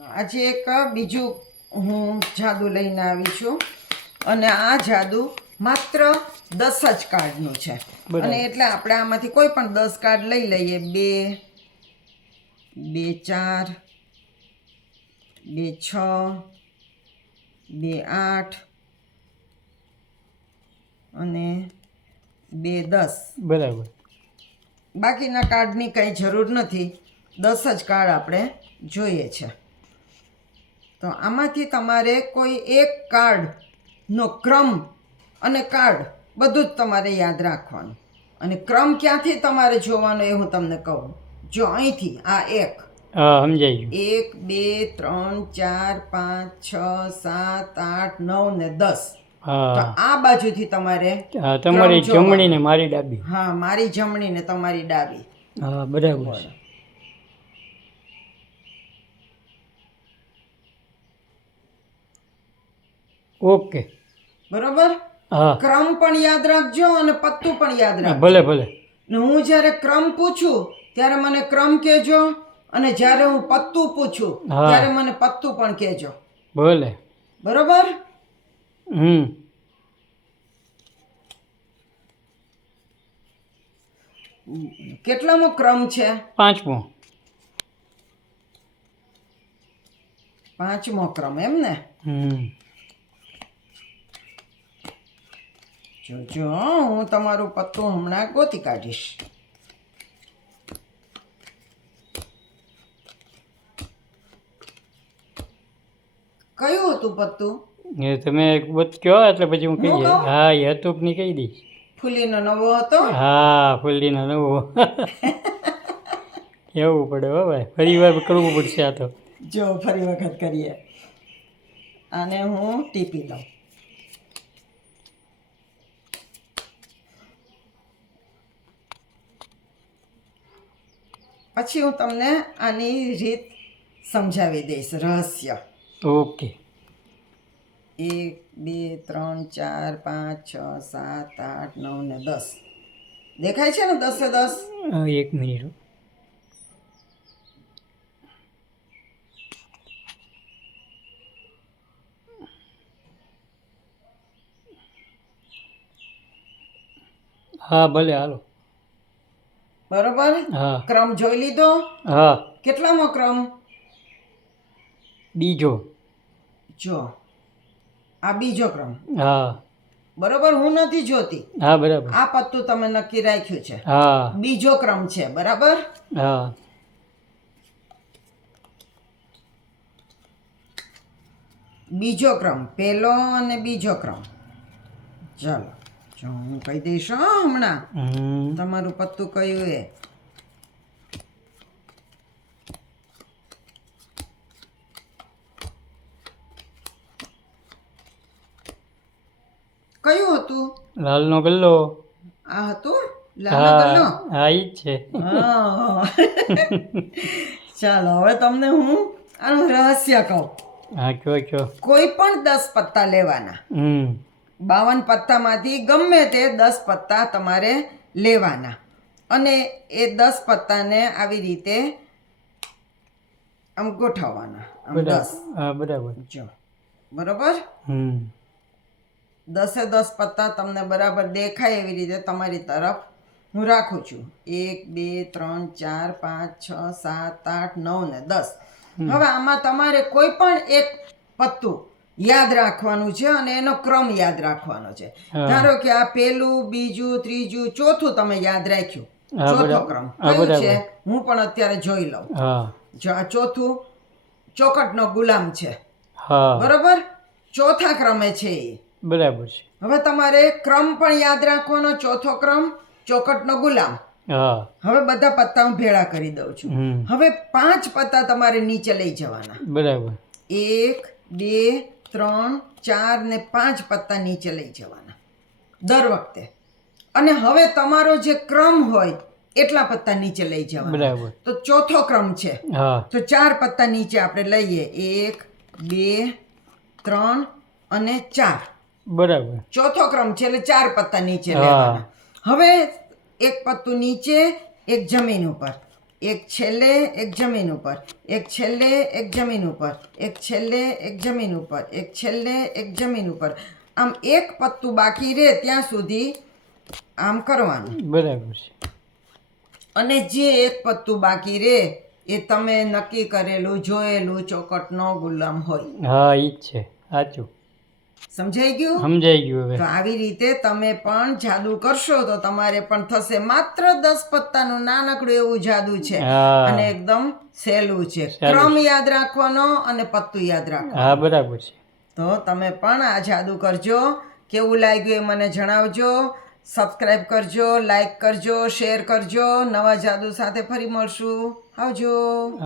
આજે એક બીજું હું જાદુ લઈને આવી છું અને આ જાદુ માત્ર 10 જ કાર્ડનું છે. અને એટલે આપણે આમાંથી કોઈ પણ 10 કાર્ડ લઈ લઈએ. 2 2 4 2 6 2 8 અને 2 10. બરાબર. બાકીના કાર્ડની કંઈ જરૂર નથી, 10 જ કાર્ડ આપણે જોઈએ છે. તો આમાંથી તમારે કોઈ એક કાર્ડનો ક્રમ અને કાર્ડ બધું જ તમારે યાદ રાખવાનું. અને ક્રમ ક્યાંથી તમારે જોવાનો એ હું તમને કહું. જો અહીંથી આ એક, હા સમજાઈ ગયું. 1 2 3 4 5 6 7 8 9 ને 10. તો હા આ બાજુથી તમારે હા, તમારી ક્રમ જોવાનો. જમણી ને મારી ડાબી. હા, મારી જમણી ને તમારી ડાબી. હા બરાબર છે. ઓકે બરોબર. હા ક્રમ પણ યાદ રાખજો અને પત્તું પણ યાદ રાખજો. ભલે ભલે. ને હું જ્યારે ક્રમ પૂછું ત્યારે મને ક્રમ કહેજો અને જ્યારે હું પત્તું પૂછું હા. ત્યારે મને પત્તું પણ કહેજો. ભલે. બરોબર. કેટલામો ક્રમ છે? પાંચમો. પાંચમો ક્રમ, એમ ને? જોજો હું તમારું પત્તું હમણાં ગોતી કાઢીશ. કયું હતું પત્તું? એ તમે બત કહો એટલે પછી હું કહી હું જાય. કહું? હા એ હતું કે નહીં કહી દઈશ. ફૂલીનો નવો હતો. હા ફૂલડીનો નવો. એવું પડે હો ભાઈ, ફરી વાર કરવું પડશે આ તો. જો ફરી વખત કરીએ. આને હું ટીપી લઉં. પછી હું તમને આની રીત સમજાવી દઈશ, રહસ્ય. ઓકે. 1 2 3 4 5 6 7 8 9 ને 10. દેખાય છે ને 10 એ 10? એક મિનિટ. હા ભલે હાલો. બરોબર. હા ક્રમ જોઈ લીધો. હા. કેટલામો ક્રમ? બીજો. જો આ બીજો ક્રમ. હા બરોબર. હું નથી જોતી. હા બરાબર. આ પત્તું તમે નક્કી રાખ્યું છે. હા બીજો ક્રમ છે. બરાબર. હા બીજો ક્રમ, પહેલો અને બીજો ક્રમ. ચાલો જો હું કહી દઈશ હમણાં તમારું પત્તું કયું એ. કયું હતું? લાલનો ગલ્લો. આ હતું લાલો ગલ્લો. હા ઈ જ છે. હા. ચાલો હવે તમને હું આનું રહસ્ય કહું. હા કયો કયો. કોઈ પણ 10 પત્તા લેવાના. 52 પત્તામાંથી ગમે તે 10 પત્તા તમારે લેવાના અને એ 10 પત્તાને આવી રીતે આમ ગોઠવવાના. આમ 10. હા બરાબર. જો બરોબર. 10 એ 10 પત્તા તમને બરાબર દેખાય એવી રીતે તમારી તરફ હું રાખું છું. 1 2 3 4 5 6 7 8 9 ને 10. હવે આમાં તમારે કોઈ પણ એક પત્તું યાદ રાખવાનું છે અને એનો ક્રમ યાદ રાખવાનો છે. ધારો કે આ પહેલું, બીજું, ત્રીજું, ચોથું તમે યાદ રાખ્યું. ચોથો ક્રમ કયું છે હું પણ અત્યારે જોઈ લઉં. જો આ ચોથું ચોકટનો ગુલામ છે. બરોબર. ચોથા ક્રમે છે એ. બરાબર છે. હવે તમારે ક્રમ પણ યાદ રાખવાનો. ચોથો ક્રમ ચોકટનો ગુલામ. હવે બધા પત્તા હું ભેળા કરી દઉં છું. હવે 5 પત્તા તમારે નીચે લઈ જવાના. બરાબર. 1 2 3 4 ને 5 પત્તા નીચે લઈ જવાના દર વખતે. અને હવે તમારો જે ક્રમ હોય એટલા પત્તા નીચે લઈ જવાના. બરાબર. તો ચોથો ક્રમ છે તો 4 પત્તા નીચે આપણે લઈએ. 1 2 3 અને 4. બરાબર. ચોથો ક્રમ છે એટલે 4 પત્તા નીચે લેવાના. હવે એક પત્તું નીચે, એક જમીન ઉપર. એક છેલ્લે એક જમીન ઉપર, એક છેલ્લે એક જમીન ઉપર, એક છેલ્લે એક જમીન ઉપર, એક છેલ્લે એક જમીન ઉપર. આમ એક પત્તું બાકી રહે ત્યાં સુધી આમ કરવાનું. બરાબર છે. અને જે એક પત્તું બાકી રહે એ તમે નક્કી કરેલું જોયેલું ચોકટનો ગુલામ હોય. હા ઈ જ છે, સાચું. સમજાઈ ગયું? સમજાઈ ગયું હવે. તો આવી રીતે તમે પણ જાદુ કરશો તો તમારે પણ થશે. માત્ર 10 પત્તાનું નાનકડું એવું જાદુ છે હા. અને એકદમ સહેલું છે. સહેલું. ક્રમ યાદ રાખવાનો અને પત્તું યાદ રાખવાનું. હા બરાબર છે. તો તમે પણ આ જાદુ કરજો. કેવું લાગ્યું એ મને જણાવજો. સબસ્ક્રાઈબ કરજો, લાઈક કરજો, શેર કરજો. નવા જાદુ સાથે ફરી મળશું. આવજો.